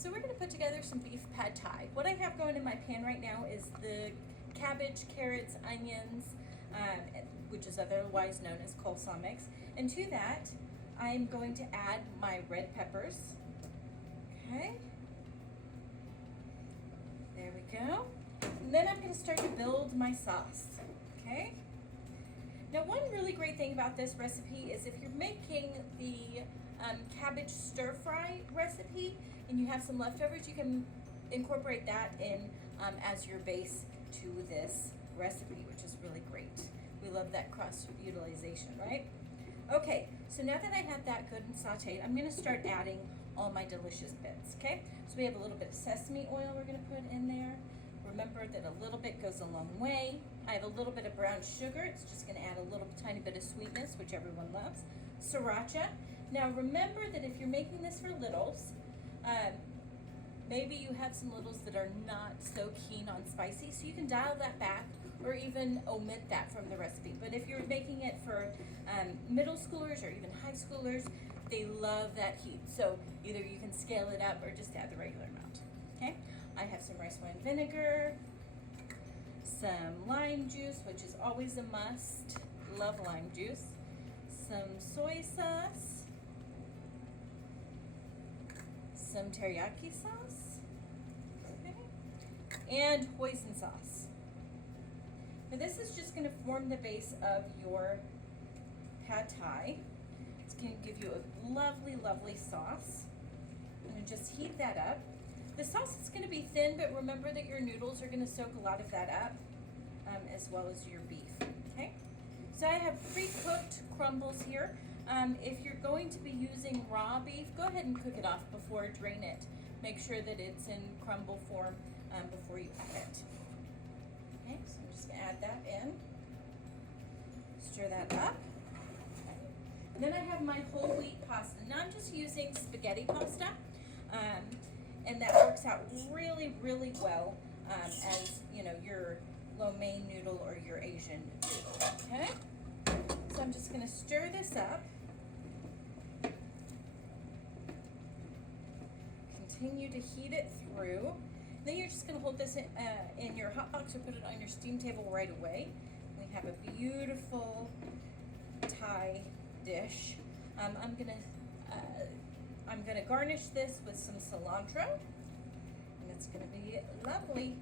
So we're gonna put together some beef pad thai. What I have going in my pan right now is the cabbage, carrots, onions, which is otherwise known as coleslaw mix. And to that, I'm going to add my red peppers. Okay. There we go. And then I'm gonna start to build my sauce, okay? Now, one really great thing about this recipe is if you're making the cabbage stir fry recipe and you have some leftovers, you can incorporate that in as your base to this recipe, which is really great. We love that cross utilization, right? Okay, so now that I have that good and sauteed, I'm gonna start adding all my delicious bits, okay? So we have a little bit of sesame oil we're gonna put in there. Remember that a little bit goes a long way. I have a little bit of brown sugar. It's just gonna add a little tiny bit of sweetness, which everyone loves. Sriracha. Now remember that if you're making this for littles, maybe you have some littles that are not so keen on spicy, so you can dial that back or even omit that from the recipe. But if you're making it for middle schoolers or even high schoolers, they love that heat. So either you can scale it up or just add the regular amount, okay? I have some rice wine vinegar, some lime juice, which is always a must. Love lime juice. Some soy sauce, some teriyaki sauce, okay, and hoisin sauce. Now this is just going to form the base of your pad thai. It's going to give you a lovely, lovely sauce. I'm going to just heat that up. The sauce is going to be thin, but remember that your noodles are going to soak a lot of that up, as well as your beef, okay? So I have pre-cooked crumbles here. If you're going to be using raw beef, go ahead and cook it off before drain it. Make sure that it's in crumble form before you add it. Okay, so I'm just going to add that in. Stir that up. And then I have my whole wheat pasta. Now I'm just using spaghetti pasta. And that works out really, really well as, you know, your lo mein noodle or your Asian noodle, okay? So I'm just gonna stir this up. Continue to heat it through. Then you're just gonna hold this in your hot box or put it on your steam table right away. We have a beautiful Thai dish. I'm gonna garnish this with some cilantro, and it's gonna be lovely.